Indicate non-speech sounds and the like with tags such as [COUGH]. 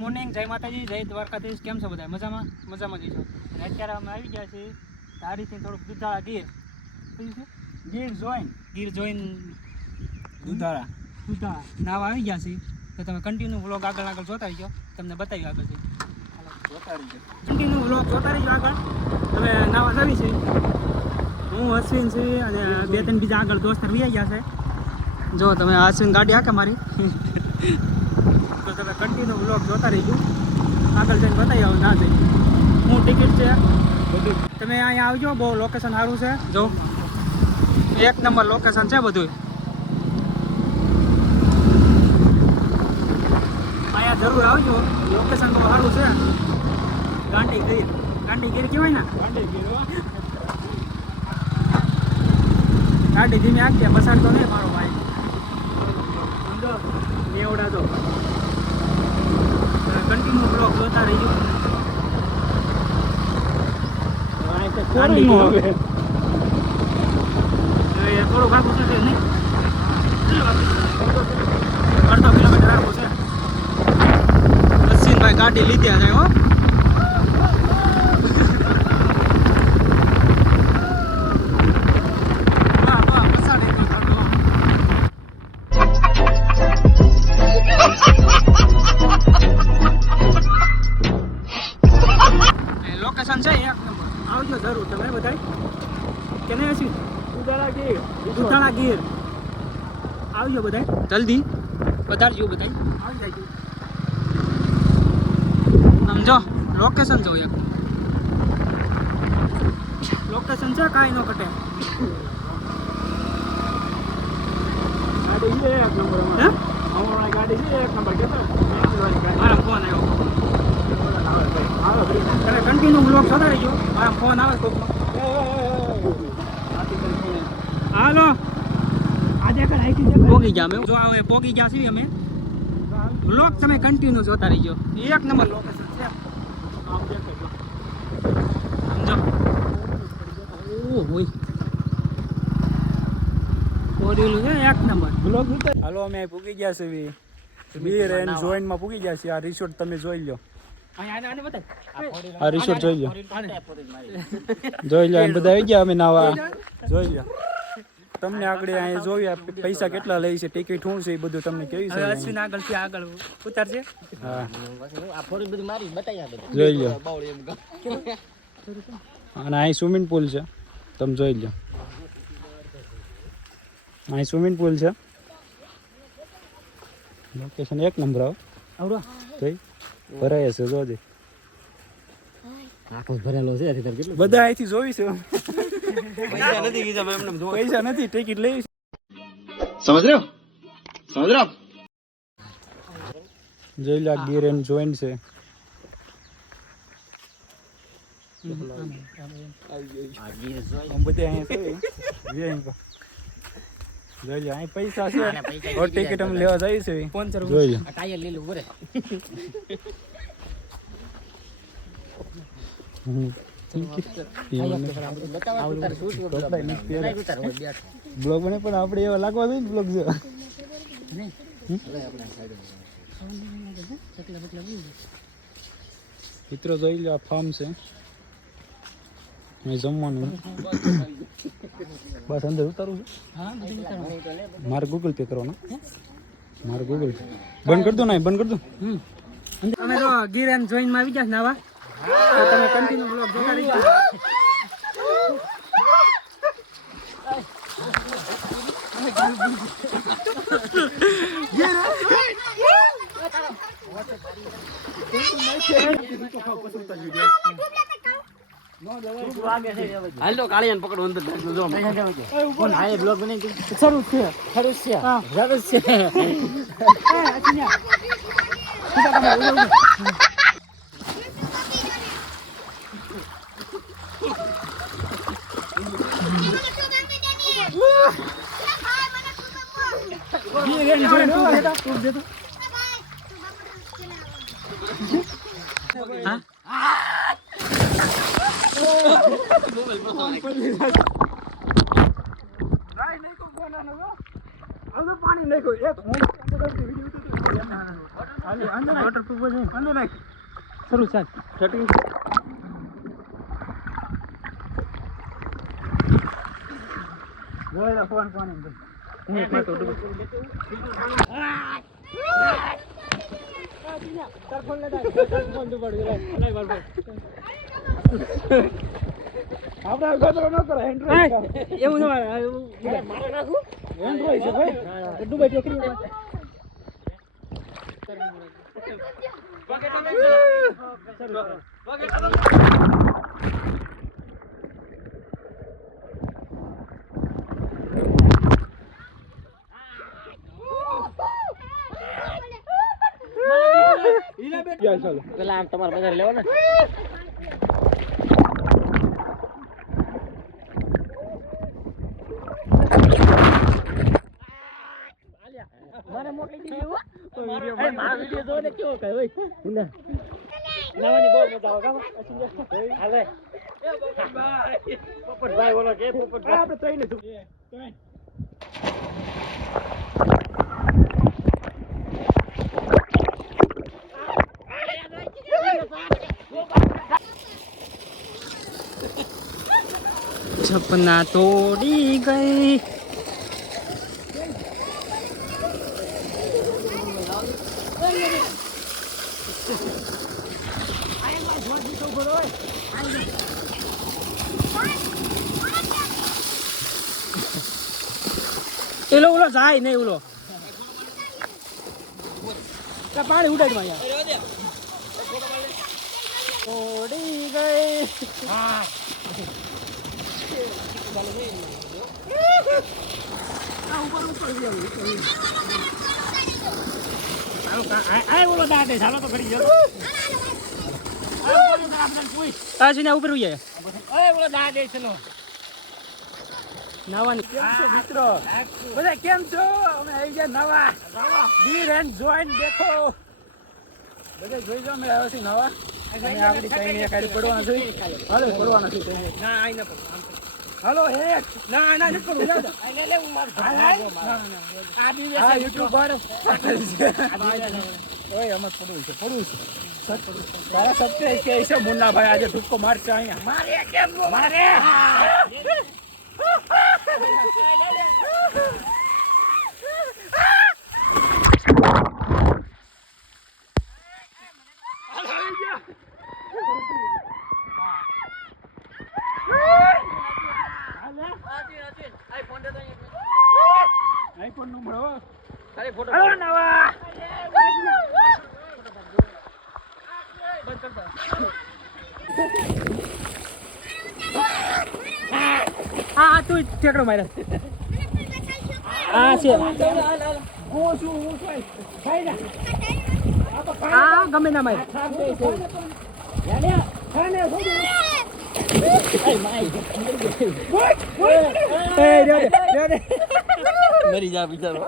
Morning જય માતાજી જય દ્વારકાધીશ. કેમ છો બધા? મજામાં? મજામાં જઈશું અને અત્યારે અમે આવી ગયા છીએ તારીથી થોડુંક દુધાળા ગીર. છે? ગીર જોઈન. ગીર જોઈન દુધાળા. દુધાળા. નાવા આવી ગયા છીએ. તો તમે કન્ટિન્યુ વ્લોગ આગળ આગળ જોતા રહીજો. તમને બતાવ્યું આગળથી કન્ટિન્યુ વ્લોગ જોતા રહીજો આગળ. તમે નાવા જાવી છે. હું અશ્વિન છું અને બે ત્રણ બીજા આગળ દોસ્તર રહી ગયા છે. જો તમે અશ્વિન ગાડી હાકે મારી. તમે કન્ટિન્યુ બ્લોક જોતા રહીજો આગળ જઈને બતાવી આવું ના જઈ હું ટિકિટ છે. તમે અહીંયા આવજો બહુ લોકેશન સારું છે. જો. એક નંબર લોકેશન છે બધું અહીંયા જરૂર આવજો. લોકેશન બહુ સારું છે. ગાંડી ગીર ગાંડી ગીર કહેવાય ને ગાડી ધીમે આપજે પસાર તો નહીં મારો ભાઈ. સમજો? નેવડા તો કન્ટિન્યુ બ્લોક જોતા રહીજો. થોડુંક આગું છે નહીં? અડધો કિલોમીટર આખું છે. અશ્વિનભાઈ ગાડી લીધી જાય હો. બધા કે નહીં ઉદાળા ગીર દુધાળા ગીર આવજો બધા જલ્દી વધારજો બધા આવી જાય સમજો લોકેશન જો એક લોકેશન છે કાંઈ ન કટે ગાડી છે એક નંબર હે અમારી ગાડી છે એક નંબર કેતો મારા ફોન આવ્યો કન્ટિન્યુ બ્લોગ જોતા રહીજો મારા ફોન આવે કોકનો હાલો. પોગી ગયા અમે. જો આવે પોગી ગયા છીએ અમે. બ્લોક તમે કન્ટિન્યુ જોતા રહીજો એક નંબર લોકેશન છે સમજો ઓ હોય ઓરેલું છે એક નંબર. બ્લોક હાલો અમે પૂગી ગયા છીએ બીર એન્ડ જોઈનમાં પૂગી ગયા છીએ. આ રિસોર્ટ તમે જોઈ લો આને આને બતાય આ રિસોર્ટ જોઈ લો જોઈ લો અહીં બધા આવી ગયા અમે નાવા. જોઈ લો તમને આગળ અહીંયા જોઈએ પૈસા કેટલા લે છે ટિકિટ શું છે એ બધું તમને કેવી છે અશ્વિન આગળથી આગળ ઉતારજે. હા. જોઈ લો અને અહીં સ્વિમિંગ પુલ છે. તમે જોઈ લો અહીં સ્વિમિંગ પુલ છે. લોકેશન એક નંબર આવો આવડો. જોઈ ભરાય છે જોજે આખો ભરેલો છે અત્યારે કેટલું બધા અહીંથી જોઈ છે. પૈસા નથી કીધા એમને જો પૈસા નથી ટિકિટ લેવી છે. સમજ રહ્યો? સમજ રહ્યો? જોઈ લો ગીર એન્ડ જોઈન્ટ છે. આમ બધે અહીંયા છે. વી અહીં લો પૈસા છે. ઓર ટિકિટ અમે લેવા જઈ છે. સ્પોન્સર જોઈ લો. ટાયર લીલું બરે હમ. બ્લોગ બને પણ આપણે એવા લાગવા જોઈએ ને બ્લોગ જો. મિત્રો જોઈ લો આ ફાર્મ છે. અહીં જમવાનું. બસ અંદર ઉતારું છું. મારે ગૂગલ પે કરવાનો. મારે ગૂગલ પે બંધ કરી દો ને બંધ કરી દો. અમે તો ગીર એન્ડ જોઈનમાં આવી ગયા નાવા તો તમે કન્ટિન્યુ બ્લોગ જોતા રહીજો હાલો કાળિયાને પકડો અંદર જો. કોણ આયે બ્લોગ છે. છે. સરસ છે. ઊભો. ગીર એન્ડ જોઈન તું દેતો, તું દેતો. હા પાણી નાખ્યો એક નાખ. વોટરપ્રૂફ અંદર નાખ. શરૂ ચાલ સેટિંગ જોઈ લે ફોન. તાર ફોન આપણે ગોતરો ન કરો એન્ડ્રોઈડ એવું ન એવું. મારે નાખું? એન્ડ્રોઈડ છે ભાઈ. દુબઈ ટેકરી યા ચાલો પેલા આમ તમારે બધા લેવો ને મોકલી દીધી હો. [LAUGHS] અરે, મારો વીડિયો જો ને કેવો કહે ઓય ના નાવાની બહુ મજા આવે કામ હાલે. પોપટભાઈ બોલો કે પોપટભાઈ આપણે તઈને તું. સપના તોડી ગઈ. એલો ઓલો જાય નહીં ઓલો કા પાણી ઉડાડમાં યાર તોડી ગઈ. આ છે ને ઉપર ઉઈ જાય. નાવાની કેમ છો મિત્રો બધા કેમ છો? અમે આવી ગયા નવા. વીર એન્ડ જોઈન દેખો. બધા જોઈ જાઓ અમે આવ્યો છું નવા અને આપણી કઈ ને કાઢી પડવાના છે. હાલો પડવાના છે. ના આઈ ના. હાલો એક ના ના નથી પડવું જા જા. હા યુટ્યુબર. ઓય અમે પડવું છે પડવું છે. તારા સત્ય કે છે મુન્નાભાઈ. આજે ધુક્કો મારશે અહીંયા. મારે કેમ મારે? આઈફોનનું મળો હલો નવા હા હા તું ઠેકડો મારે. હા, છે. હું હું હા ગમે ના મારે. મરી જા, બિચારો.